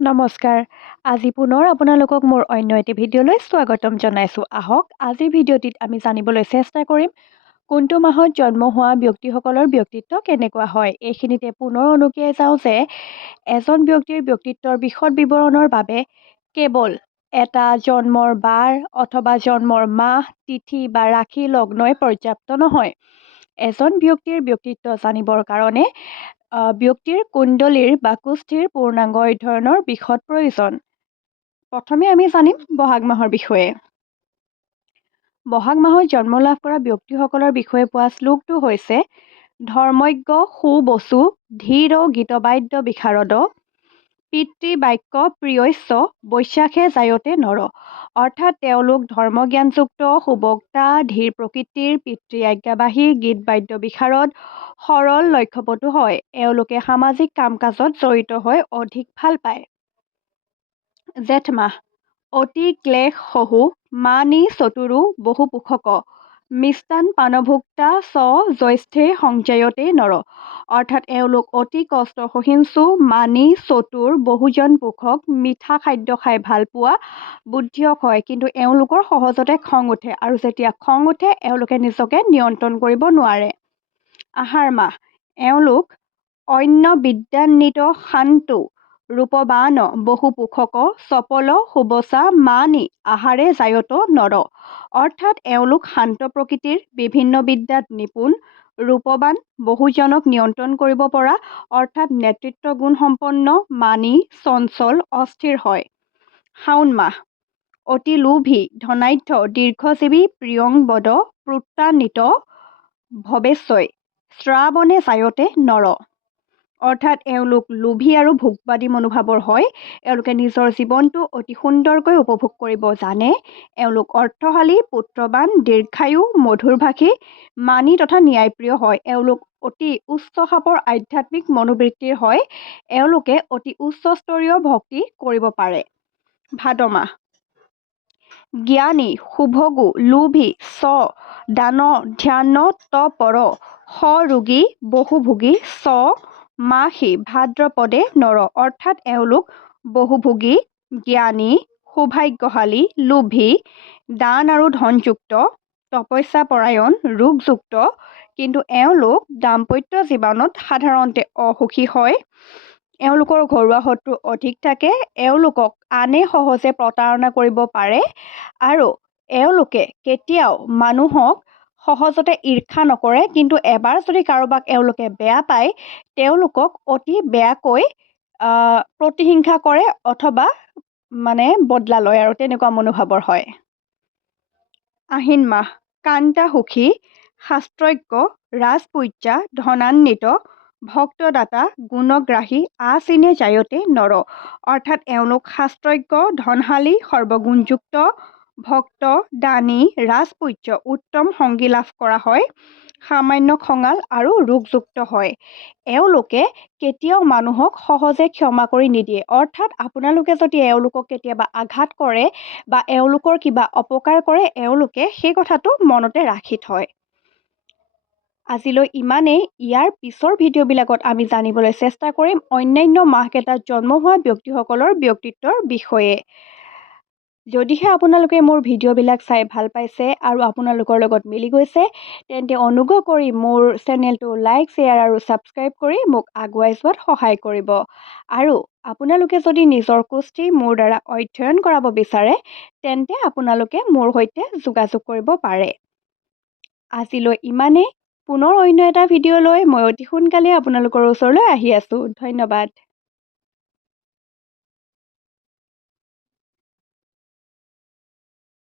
নমস্কাৰ। আজি পুনৰ আপোনালোকক মোৰ অন্য এটি ভিডিঅ'লৈ স্বাগতম জনাইছোঁ। আহক আজিৰ ভিডিঅ'টিত আমি জানিবলৈ চেষ্টা কৰিম কোনটো মাহত জন্ম হোৱা ব্যক্তিসকলৰ ব্যক্তিত্ব কেনেকুৱা হয়। এইখিনিতে পুনৰ অনুকিয়াই যাওঁ যে এজন ব্যক্তিৰ ব্যক্তিত্বৰ বিশদ বিৱৰণৰ বাবে কেৱল এটা জন্মৰ বাৰ অথবা জন্মৰ মাহ, তিথি বা ৰাশি লগ্নই পৰ্যাপ্ত নহয়। এজন ব্যক্তিৰ ব্যক্তিত্ব জানিবৰ কাৰণে ব্যক্তিৰ কুণ্ডলীৰ বা কুষ্ঠিৰ পূৰ্ণাংগ অধ্যয়নৰ বিশদ প্ৰয়োজন। প্ৰথমে আমি জানিম বহাগ মাহৰ বিষয়ে। বহাগ মাহত জন্ম লাভ কৰা ব্যক্তিসকলৰ বিষয়ে পোৱা শ্লোকটো হৈছে ধৰ্মজ্ঞ সুবসু ধীৰ গীতবাদ্য বিশাৰদ পিতৃবাক্য প্ৰিয়স্য বৈশাখে জায়তে নৰ। অৰ্থাৎ তেওঁলোক ধৰ্মজ্ঞানযুক্ত সুবক্তা ধীৰ প্ৰকৃতিৰ পিতৃ আজ্ঞাবাহী গীত বাদ্য বিশাৰদ সৰল লক্ষ্যপটু হয়। এওঁলোকে সামাজিক কাম কাজত জড়িত হৈ অধিক ভাল পায়। জেঠ মাহ অতি ক্লেশ সহু মানি চতুৰু বহু পোষক মিষ্টান পানভুক্তা চ জ্যৈষ্ঠে সংজায়তে নৰ। অৰ্থাৎ এওঁলোক অতি কষ্ট সহিষ্ণু মানি চতুৰ বহুজন পোষক মিঠা খাদ্য খাই ভাল পোৱা বুদ্ধিয়ক হয়। কিন্তু এওঁলোকৰ সহজতে খং উঠে আৰু যেতিয়া খং উঠে এওঁলোকে নিজকে নিয়ন্ত্ৰণ কৰিব নোৱাৰে। আহাৰ মাহ এওঁলোক অন্য বিদ্যান্বিত শান্তু ৰূপবান বহু পোষক চপল সুবচা মানি আহাৰে জায়ত নৰ। অৰ্থাৎ এওঁলোক শান্ত প্ৰকৃতিৰ বিভিন্ন বিদ্যাত নিপুণ ৰূপবান বহুজনক নিয়ন্ত্ৰণ কৰিব পৰা অৰ্থাৎ নেতৃত্ব গুণ সম্পন্ন মানি চঞ্চল অস্থিৰ হয়। শাওণ মাহ অতি লোভী ধনাঢ্য দীৰ্ঘজীৱী প্ৰিয়ংবদ প্ৰোত্ৰান্বিত ভৱেশ্বৈ শ্ৰাৱণে জায়তে নৰ। অৰ্থাৎ এওঁলোক লোভী আৰু ভোগবাদী মনোভাৱৰ হয়। এওঁলোকে নিজৰ জীৱনটো অতি সুন্দৰকৈ উপভোগ কৰিব জানে। এওঁলোক অৰ্থশালী পুত্ৰবান দীৰ্ঘায়ু মধুৰভাষী মানি তথা ন্যায়প্ৰিয় হয়। এওঁলোক অতি উচ্চ খাপৰ আধ্যাত্মিক মনোবৃত্তিৰ হয়। এওঁলোকে অতি উচ্চস্তৰীয় ভক্তি কৰিব পাৰে। ভাদ মাহ জ্ঞানী সুভোগু লোভী চ দান ধ্যান তপৰ সৰোগী বহুভোগী চ মাসি ভাদ্ৰপদে নৰ। অৰ্থাৎ এওঁলোক বহুভোগী জ্ঞানী সৌভাগ্যশালী লোভী দান আৰু ধনযুক্ত তপস্যাপৰায়ণ ৰোগযুক্ত। কিন্তু এওঁলোক দাম্পত্য জীৱনত সাধাৰণতে অসুখী হয়। এওঁলোকৰ ঘৰুৱা শত্ৰু অধিক থাকে। এওঁলোকক আনে সহজে প্ৰতাৰণা কৰিব পাৰে আৰু এওঁলোকে কেতিয়াও মানুহক সহজতে ঈৰ্ষা নকৰে। কিন্তু এবাৰ যদি কাৰোবাক এওঁলোকে বেয়া পায় তেওঁলোকক অতি বেয়াকৈ প্ৰতিহিংসা কৰে অথবা বদলা লয় আৰু তেনেকুৱা মনোভাৱৰ হয়। আহিন মাহ কান্তা সুখী শাস্ত্ৰজ্ঞ ৰাজপূজ্যা ধনান্বিত ভক্তদাতা গুণগ্ৰাহী আচিনে জায়তে নৰ। অৰ্থাৎ এওঁলোক শাস্ত্ৰজ্ঞ ধনশালী সৰ্বগুণযুক্ত ভক্ত দানী ৰাজপূজ্য উত্তম সংগী লাভ কৰা হয়। সামান্য খঙাল আৰু ৰোগযুক্ত হয়। এওঁলোকে কেতিয়াও মানুহক সহজে ক্ষমা কৰি নিদিয়ে। অৰ্থাৎ আপোনালোকে যদি এওঁলোকক কেতিয়াবা আঘাত কৰে বা এওঁলোকৰ কিবা অপকাৰ কৰে এওঁলোকে সেই কথাটো মনতে ৰাখি থয়। আজিলৈ ইমানেই। ইয়াৰ পিছৰ ভিডিঅ'বিলাকত আমি জানিবলৈ চেষ্টা কৰিম অন্যান্য মাহকেইটাত জন্ম হোৱা ব্যক্তিসকলৰ ব্যক্তিত্বৰ বিষয়ে। যদিহে আপোনালোকে মোৰ ভিডিঅ'বিলাক চাই ভাল পাইছে আৰু আপোনালোকৰ লগত মিলি গৈছে তেন্তে অনুগ্ৰহ কৰি মোৰ চেনেলটো লাইক শ্বেয়াৰ আৰু ছাবস্ক্ৰাইব কৰি মোক আগুৱাই যোৱাত সহায় কৰিব। আৰু আপোনালোকে যদি নিজৰ কুষ্টি মোৰ দ্বাৰা অধ্যয়ন কৰাব বিচাৰে তেন্তে আপোনালোকে মোৰ সৈতে যোগাযোগ কৰিব পাৰে। আজিলৈ ইমানেই। পুনৰ অন্য এটা ভিডিঅ' লৈ মই অতি সোনকালে আপোনালোকৰ ওচৰলৈ আহি আছোঁ। ধন্যবাদ।